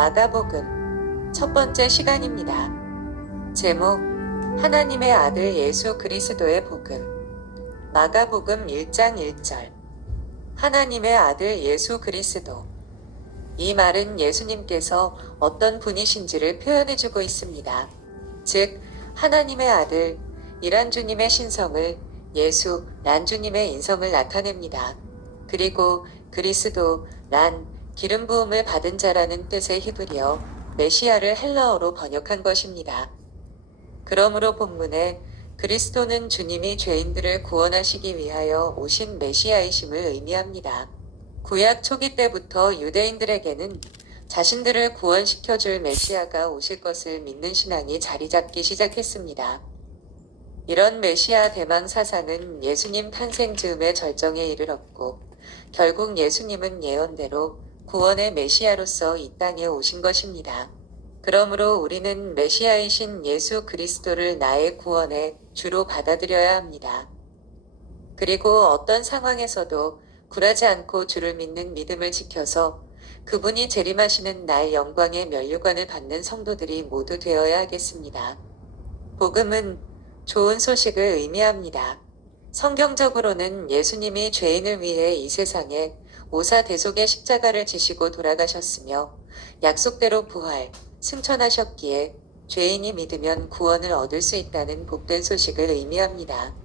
마가복음 첫 번째 시간입니다. 제목 하나님의 아들 예수 그리스도의 복음. 마가복음 1장 1절. 하나님의 아들 예수 그리스도. 이 말은 예수님께서 어떤 분이신지를 표현해주고 있습니다. 즉 하나님의 아들 이란 주님의 신성을, 예수 란 주님의 인성을 나타냅니다. 그리고 그리스도 란 기름 부음을 받은 자라는 뜻의 히브리어 메시아를 헬라어로 번역한 것입니다. 그러므로 본문에 그리스도는 주님이 죄인들을 구원하시기 위하여 오신 메시아이심을 의미합니다. 구약 초기 때부터 유대인들에게는 자신들을 구원시켜줄 메시아가 오실 것을 믿는 신앙이 자리 잡기 시작했습니다. 이런 메시아 대망 사상은 예수님 탄생 즈음의 절정에 이르렀고 결국 예수님은 예언대로 구원의 메시아로서 이 땅에 오신 것입니다. 그러므로 우리는 메시아이신 예수 그리스도를 나의 구원의 주로 받아들여야 합니다. 그리고 어떤 상황에서도 굴하지 않고 주를 믿는 믿음을 지켜서 그분이 재림하시는 날 영광의 면류관을 받는 성도들이 모두 되어야 하겠습니다. 복음은 좋은 소식을 의미합니다. 성경적으로는 예수님이 죄인을 위해 이 세상에 오사대속의 십자가를 지시고 돌아가셨으며 약속대로 부활, 승천하셨기에 죄인이 믿으면 구원을 얻을 수 있다는 복된 소식을 의미합니다.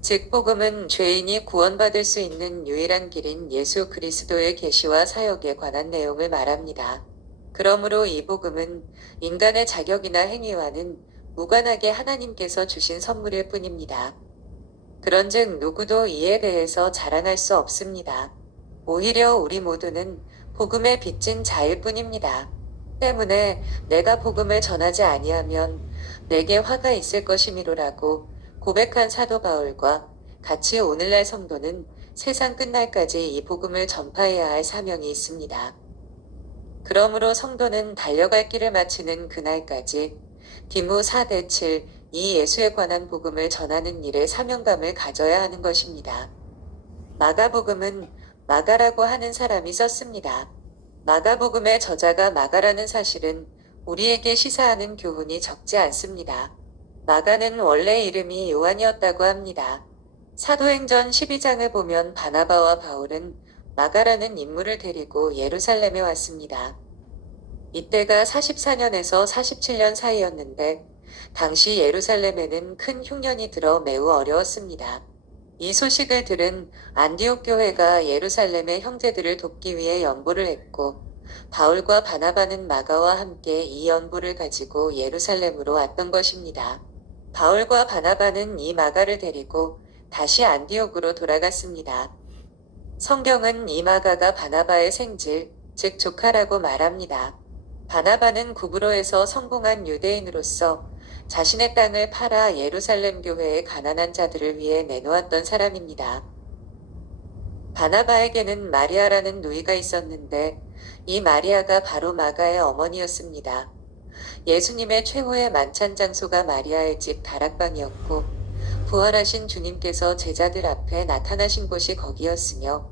즉 복음은 죄인이 구원받을 수 있는 유일한 길인 예수 그리스도의 계시와 사역에 관한 내용을 말합니다. 그러므로 이 복음은 인간의 자격이나 행위와는 무관하게 하나님께서 주신 선물일 뿐입니다. 그런즉 누구도 이에 대해서 자랑할 수 없습니다. 오히려 우리 모두는 복음에 빚진 자일 뿐입니다. 때문에 내가 복음을 전하지 아니하면 내게 화가 있을 것이미로라고 고백한 사도 바울과 같이 오늘날 성도는 세상 끝날까지 이 복음을 전파해야 할 사명이 있습니다. 그러므로 성도는 달려갈 길을 마치는 그날까지 디모 4:7 이 예수에 관한 복음을 전하는 일에 사명감을 가져야 하는 것입니다. 마가복음은 마가라고 하는 사람이 썼습니다. 마가복음의 저자가 마가라는 사실은 우리에게 시사하는 교훈이 적지 않습니다. 마가는 원래 이름이 요한이었다고 합니다. 사도행전 12장을 보면 바나바와 바울은 마가라는 인물을 데리고 예루살렘에 왔습니다. 이때가 44년에서 47년 사이였는데 당시 예루살렘에는 큰 흉년이 들어 매우 어려웠습니다. 이 소식을 들은 안디옥 교회가 예루살렘의 형제들을 돕기 위해 연보를 했고 바울과 바나바는 마가와 함께 이 연보를 가지고 예루살렘으로 왔던 것입니다. 바울과 바나바는 이 마가를 데리고 다시 안디옥으로 돌아갔습니다. 성경은 이 마가가 바나바의 생질, 즉 조카라고 말합니다. 바나바는 구브로에서 성공한 유대인으로서 자신의 땅을 팔아 예루살렘 교회의 가난한 자들을 위해 내놓았던 사람입니다. 바나바에게는 마리아라는 누이가 있었는데 이 마리아가 바로 마가의 어머니였습니다. 예수님의 최후의 만찬 장소가 마리아의 집 다락방이었고 부활하신 주님께서 제자들 앞에 나타나신 곳이 거기였으며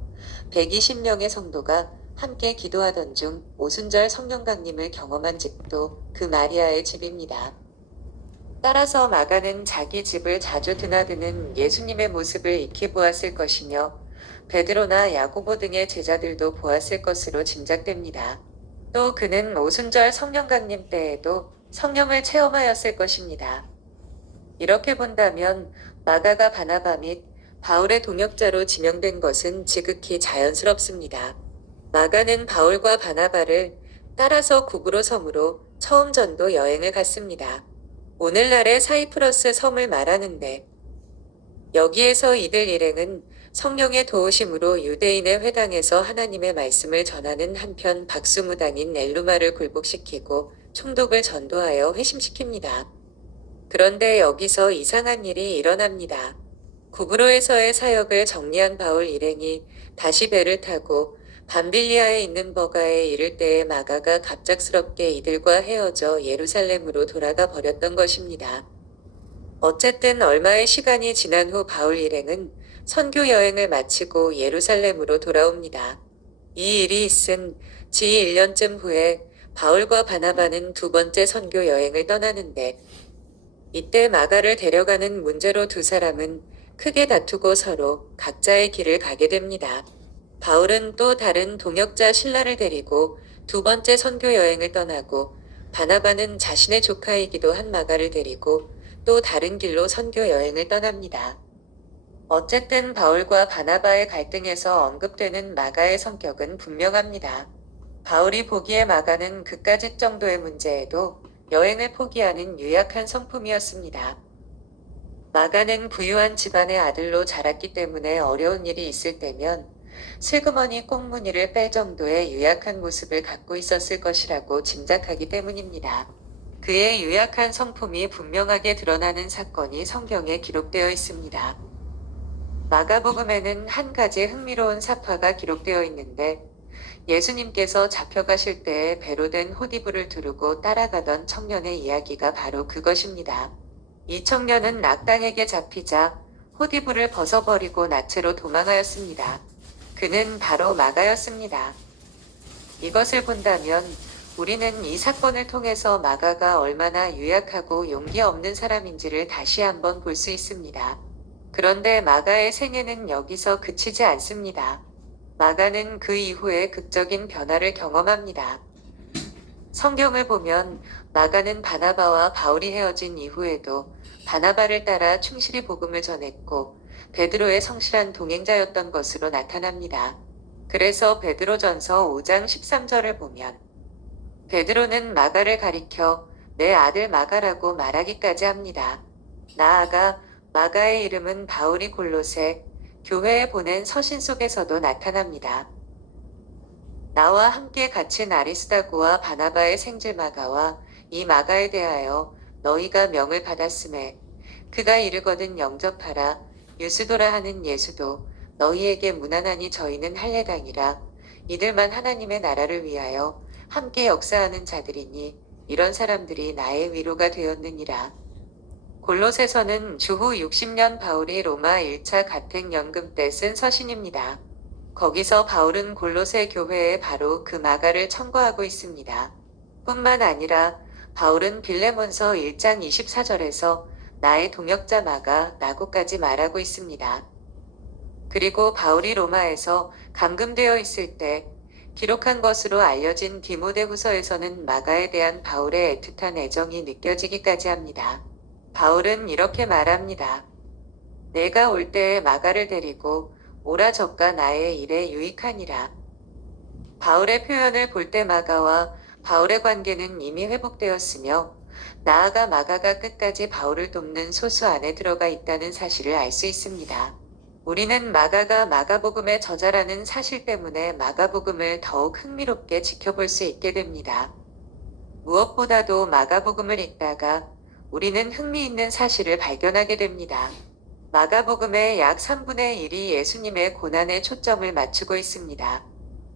120명의 성도가 함께 기도하던 중 오순절 성령강림을 경험한 집도 그 마리아의 집입니다. 따라서 마가는 자기 집을 자주 드나드는 예수님의 모습을 익히 보았을 것이며 베드로나 야고보 등의 제자들도 보았을 것으로 짐작됩니다. 또 그는 오순절 성령강림 때에도 성령을 체험하였을 것입니다. 이렇게 본다면 마가가 바나바 및 바울의 동역자로 지명된 것은 지극히 자연스럽습니다. 마가는 바울과 바나바를 따라서 구브로 섬으로 처음 전도 여행을 갔습니다. 오늘날의 사이프러스 섬을 말하는데 여기에서 이들 일행은 성령의 도우심으로 유대인의 회당에서 하나님의 말씀을 전하는 한편 박수무당인 엘루마를 굴복시키고 총독을 전도하여 회심시킵니다. 그런데 여기서 이상한 일이 일어납니다. 구브로에서의 사역을 정리한 바울 일행이 다시 배를 타고 밤빌리아에 있는 버가에 이를 때에 마가가 갑작스럽게 이들과 헤어져 예루살렘으로 돌아가 버렸던 것입니다. 어쨌든 얼마의 시간이 지난 후 바울 일행은 선교 여행을 마치고 예루살렘으로 돌아옵니다. 이 일이 있은 지 1년쯤 후에 바울과 바나바는 두 번째 선교 여행을 떠나는데 이때 마가를 데려가는 문제로 두 사람은 크게 다투고 서로 각자의 길을 가게 됩니다. 바울은 또 다른 동역자 실라를 데리고 두 번째 선교 여행을 떠나고 바나바는 자신의 조카이기도 한 마가를 데리고 또 다른 길로 선교 여행을 떠납니다. 어쨌든 바울과 바나바의 갈등에서 언급되는 마가의 성격은 분명합니다. 바울이 보기에 마가는 그까짓 정도의 문제에도 여행을 포기하는 유약한 성품이었습니다. 마가는 부유한 집안의 아들로 자랐기 때문에 어려운 일이 있을 때면 슬그머니 꽁무니를 뺄 정도의 유약한 모습을 갖고 있었을 것이라고 짐작하기 때문입니다. 그의 유약한 성품이 분명하게 드러나는 사건이 성경에 기록되어 있습니다. 마가복음에는 한 가지 흥미로운 사파가 기록되어 있는데 예수님께서 잡혀가실 때에 배로 된 호디부를 두르고 따라가던 청년의 이야기가 바로 그것입니다. 이 청년은 악당에게 잡히자 호디부를 벗어버리고 나체로 도망하였습니다. 그는 바로 마가였습니다. 이것을 본다면 우리는 이 사건을 통해서 마가가 얼마나 유약하고 용기 없는 사람인지를 다시 한번 볼 수 있습니다. 그런데 마가의 생애는 여기서 그치지 않습니다. 마가는 그 이후에 극적인 변화를 경험합니다. 성경을 보면 마가는 바나바와 바울이 헤어진 이후에도 바나바를 따라 충실히 복음을 전했고 베드로의 성실한 동행자였던 것으로 나타납니다. 그래서 베드로전서 5장 13절을 보면 베드로는 마가를 가리켜 내 아들 마가라고 말하기까지 합니다. 나아가 마가의 이름은 바울이 골로새 교회에 보낸 서신 속에서도 나타납니다. 나와 함께 갇힌 아리스다고와 바나바의 생질 마가와 이 마가에 대하여 너희가 명을 받았음에 그가 이르거든 영접하라. 유스도라 하는 예수도 너희에게 무난하니 저희는 할례당이라. 이들만 하나님의 나라를 위하여 함께 역사하는 자들이니 이런 사람들이 나의 위로가 되었느니라. 골로새서는 주후 60년 바울이 로마 1차 가택연금 때 쓴 서신입니다. 거기서 바울은 골로새 교회에 바로 그 마가를 청구하고 있습니다. 뿐만 아니라 바울은 빌레몬서 1장 24절에서 나의 동역자 마가 라고까지 말하고 있습니다. 그리고 바울이 로마에서 감금되어 있을 때 기록한 것으로 알려진 디모데후서에서는 마가에 대한 바울의 애틋한 애정이 느껴지기까지 합니다. 바울은 이렇게 말합니다. 내가 올 때에 마가를 데리고 오라 저가 나의 일에 유익하니라. 바울의 표현을 볼 때 마가와 바울의 관계는 이미 회복되었으며 나아가 마가가 끝까지 바울을 돕는 소수 안에 들어가 있다는 사실을 알 수 있습니다. 우리는 마가가 마가복음의 저자라는 사실 때문에 마가복음을 더욱 흥미롭게 지켜볼 수 있게 됩니다. 무엇보다도 마가복음을 읽다가 우리는 흥미있는 사실을 발견하게 됩니다. 마가복음의 약 3분의 1이 예수님의 고난에 초점을 맞추고 있습니다.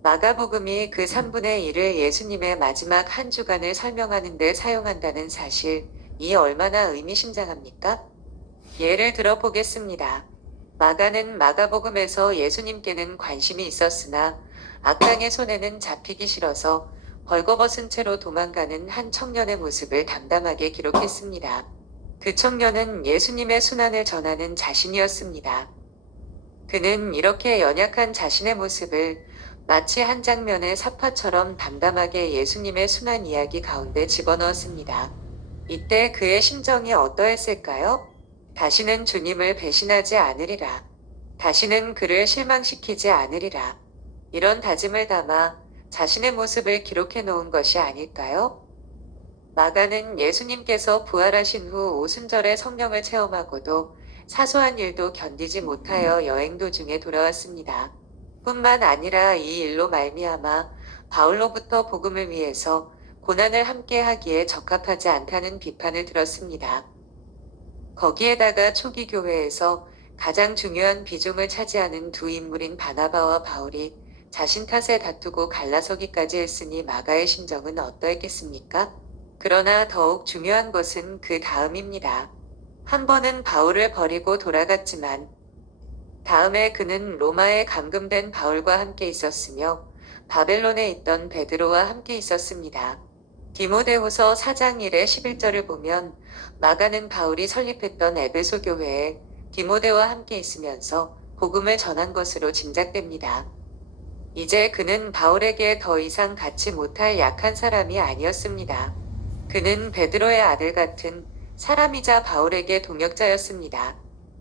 마가복음이 그 3분의 1을 예수님의 마지막 한 주간을 설명하는 데 사용한다는 사실, 이 얼마나 의미심장합니까? 예를 들어 보겠습니다. 마가는 마가복음에서 예수님께는 관심이 있었으나 악당의 손에는 잡히기 싫어서 벌거벗은 채로 도망가는 한 청년의 모습을 담담하게 기록했습니다. 그 청년은 예수님의 순환을 전하는 자신이었습니다. 그는 이렇게 연약한 자신의 모습을 마치 한 장면의 사파처럼 담담하게 예수님의 순환 이야기 가운데 집어넣었습니다. 이때 그의 심정이 어떠했을까요? 다시는 주님을 배신하지 않으리라. 다시는 그를 실망시키지 않으리라. 이런 다짐을 담아 자신의 모습을 기록해 놓은 것이 아닐까요? 마가는 예수님께서 부활하신 후 오순절에 성령을 체험하고도 사소한 일도 견디지 못하여 여행 도중에 돌아왔습니다. 뿐만 아니라 이 일로 말미암아 바울로부터 복음을 위해서 고난을 함께 하기에 적합하지 않다는 비판을 들었습니다. 거기에다가 초기 교회에서 가장 중요한 비중을 차지하는 두 인물인 바나바와 바울이 자신 탓에 다투고 갈라서기까지 했으니 마가의 심정은 어떠했겠습니까? 그러나 더욱 중요한 것은 그 다음입니다. 한 번은 바울을 버리고 돌아갔지만 다음에 그는 로마에 감금된 바울과 함께 있었으며 바벨론에 있던 베드로와 함께 있었습니다. 디모데후서 4장 1에 11절을 보면 마가는 바울이 설립했던 에베소 교회에 디모데와 함께 있으면서 복음을 전한 것으로 짐작됩니다. 이제 그는 바울에게 더 이상 갖지 못할 약한 사람이 아니었습니다. 그는 베드로의 아들 같은 사람이자 바울에게 동역자였습니다.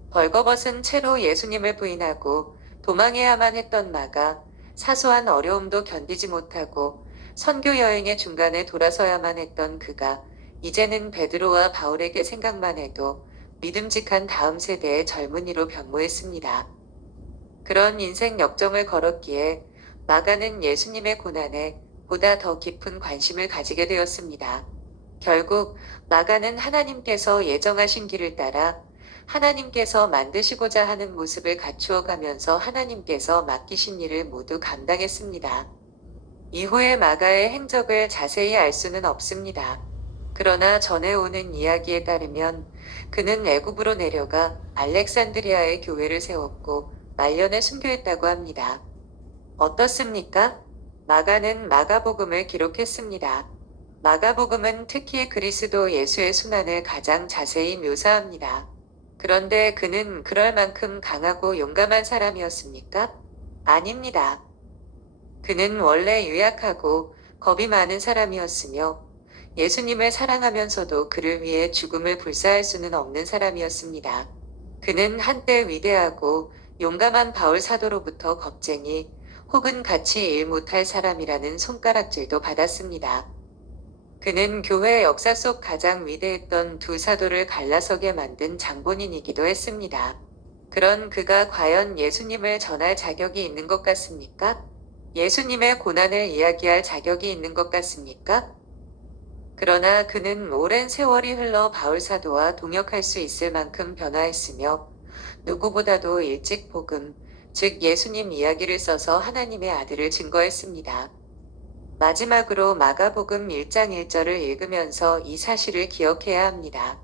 벌거벗은 채로 예수님을 부인하고 도망해야만 했던 마가 사소한 어려움도 견디지 못하고 선교 여행의 중간에 돌아서야만 했던 그가 이제는 베드로와 바울에게 생각만 해도 믿음직한 다음 세대의 젊은이로 변모했습니다. 그런 인생 역정을 걸었기에 마가는 예수님의 고난에 보다 더 깊은 관심을 가지게 되었습니다. 결국 마가는 하나님께서 예정하신 길을 따라 하나님께서 만드시고자 하는 모습을 갖추어 가면서 하나님께서 맡기신 일을 모두 감당했습니다. 이후의 마가의 행적을 자세히 알 수는 없습니다. 그러나 전해오는 이야기에 따르면 그는 애굽으로 내려가 알렉산드리아에 교회를 세웠고 말년에 순교했다고 합니다. 어떻습니까? 마가는 마가복음을 기록했습니다. 마가복음은 특히 그리스도 예수의 순환을 가장 자세히 묘사합니다. 그런데 그는 그럴 만큼 강하고 용감한 사람이었습니까? 아닙니다. 그는 원래 유약하고 겁이 많은 사람이었으며 예수님을 사랑하면서도 그를 위해 죽음을 불사할 수는 없는 사람이었습니다. 그는 한때 위대하고 용감한 바울 사도로부터 겁쟁이 혹은 같이 일 못할 사람이라는 손가락질도 받았습니다. 그는 교회 역사 속 가장 위대했던 두 사도를 갈라서게 만든 장본인이기도 했습니다. 그런 그가 과연 예수님을 전할 자격이 있는 것 같습니까? 예수님의 고난을 이야기할 자격이 있는 것 같습니까? 그러나 그는 오랜 세월이 흘러 바울 사도와 동역할 수 있을 만큼 변화했으며 누구보다도 일찍 복음, 즉 예수님 이야기를 써서 하나님의 아들을 증거했습니다. 마지막으로 마가복음 1장 1절을 읽으면서 이 사실을 기억해야 합니다.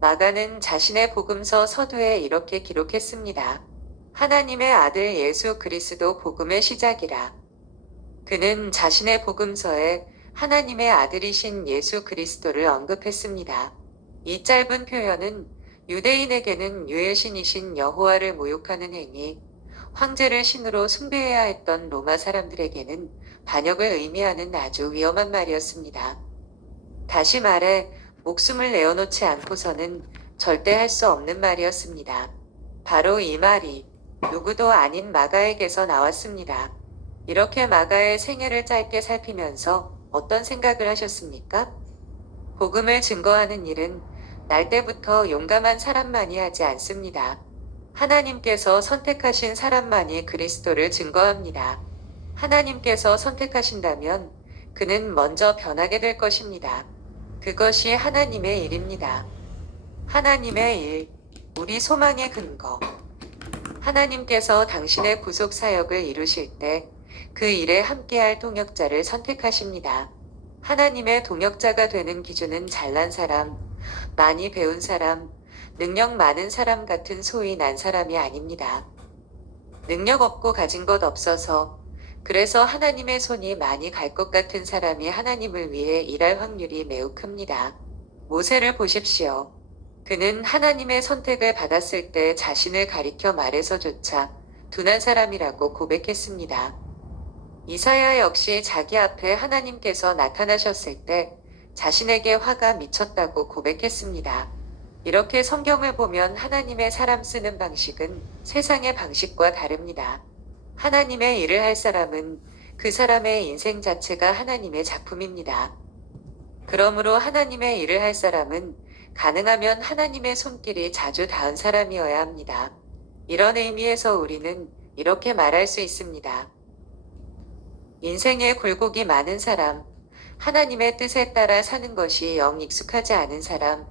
마가는 자신의 복음서 서두에 이렇게 기록했습니다. 하나님의 아들 예수 그리스도 복음의 시작이라. 그는 자신의 복음서에 하나님의 아들이신 예수 그리스도를 언급했습니다. 이 짧은 표현은 유대인에게는 유일신이신 여호와를 모욕하는 행위, 황제를 신으로 숭배해야 했던 로마 사람들에게는 반역을 의미하는 아주 위험한 말이었습니다. 다시 말해 목숨을 내어놓지 않고서는 절대 할 수 없는 말이었습니다. 바로 이 말이 누구도 아닌 마가에게서 나왔습니다. 이렇게 마가의 생애를 짧게 살피면서 어떤 생각을 하셨습니까? 복음을 증거하는 일은 날 때부터 용감한 사람만이 하지 않습니다. 하나님께서 선택하신 사람만이 그리스도를 증거합니다. 하나님께서 선택하신다면 그는 먼저 변하게 될 것입니다. 그것이 하나님의 일입니다. 하나님의 일, 우리 소망의 근거. 하나님께서 당신의 구속 사역을 이루실 때 그 일에 함께할 동역자를 선택하십니다. 하나님의 동역자가 되는 기준은 잘난 사람, 많이 배운 사람, 능력 많은 사람 같은 소위 난 사람이 아닙니다. 능력 없고 가진 것 없어서 그래서 하나님의 손이 많이 갈 것 같은 사람이 하나님을 위해 일할 확률이 매우 큽니다. 모세를 보십시오. 그는 하나님의 선택을 받았을 때 자신을 가리켜 말해서조차 둔한 사람이라고 고백했습니다. 이사야 역시 자기 앞에 하나님께서 나타나셨을 때 자신에게 화가 미쳤다고 고백했습니다. 이렇게 성경을 보면 하나님의 사람 쓰는 방식은 세상의 방식과 다릅니다. 하나님의 일을 할 사람은 그 사람의 인생 자체가 하나님의 작품입니다. 그러므로 하나님의 일을 할 사람은 가능하면 하나님의 손길이 자주 닿은 사람이어야 합니다. 이런 의미에서 우리는 이렇게 말할 수 있습니다. 인생에 굴곡이 많은 사람, 하나님의 뜻에 따라 사는 것이 영 익숙하지 않은 사람,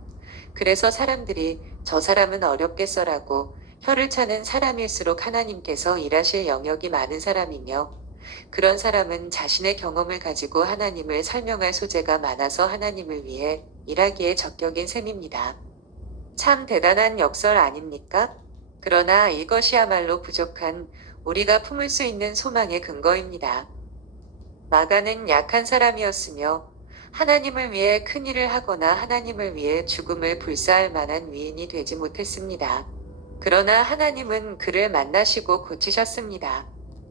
그래서 사람들이 저 사람은 어렵겠어라고 혀를 차는 사람일수록 하나님께서 일하실 영역이 많은 사람이며, 그런 사람은 자신의 경험을 가지고 하나님을 설명할 소재가 많아서 하나님을 위해 일하기에 적격인 셈입니다. 참 대단한 역설 아닙니까? 그러나 이것이야말로 부족한 우리가 품을 수 있는 소망의 근거입니다. 마가는 약한 사람이었으며 하나님을 위해 큰 일을 하거나 하나님을 위해 죽음을 불사할 만한 위인이 되지 못했습니다. 그러나 하나님은 그를 만나시고 고치셨습니다.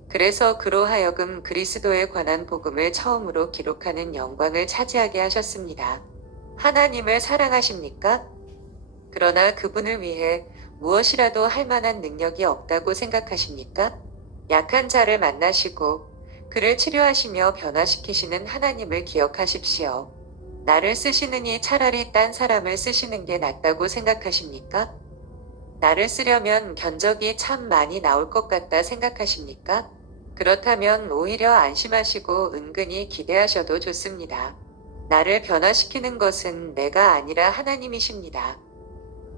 그래서 그로 하여금 그리스도에 관한 복음을 처음으로 기록하는 영광을 차지하게 하셨습니다. 하나님을 사랑하십니까? 그러나 그분을 위해 무엇이라도 할 만한 능력이 없다고 생각하십니까? 약한 자를 만나시고 그를 치료하시며 변화시키시는 하나님을 기억하십시오. 나를 쓰시느니 차라리 딴 사람을 쓰시는 게 낫다고 생각하십니까? 나를 쓰려면 견적이 참 많이 나올 것 같다 생각하십니까? 그렇다면 오히려 안심하시고 은근히 기대하셔도 좋습니다. 나를 변화시키는 것은 내가 아니라 하나님이십니다.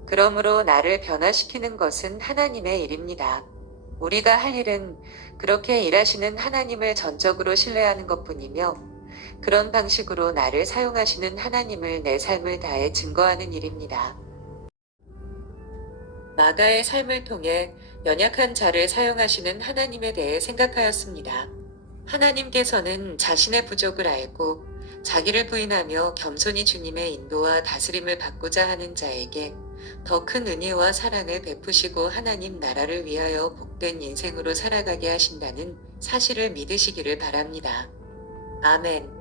그러므로 나를 변화시키는 것은 하나님의 일입니다. 우리가 할 일은 그렇게 일하시는 하나님을 전적으로 신뢰하는 것뿐이며 그런 방식으로 나를 사용하시는 하나님을 내 삶을 다해 증거하는 일입니다. 마가의 삶을 통해 연약한 자를 사용하시는 하나님에 대해 생각하였습니다. 하나님께서는 자신의 부족을 알고 자기를 부인하며 겸손히 주님의 인도와 다스림을 받고자 하는 자에게 더 큰 은혜와 사랑을 베푸시고 하나님 나라를 위하여 복된 인생으로 살아가게 하신다는 사실을 믿으시기를 바랍니다. 아멘.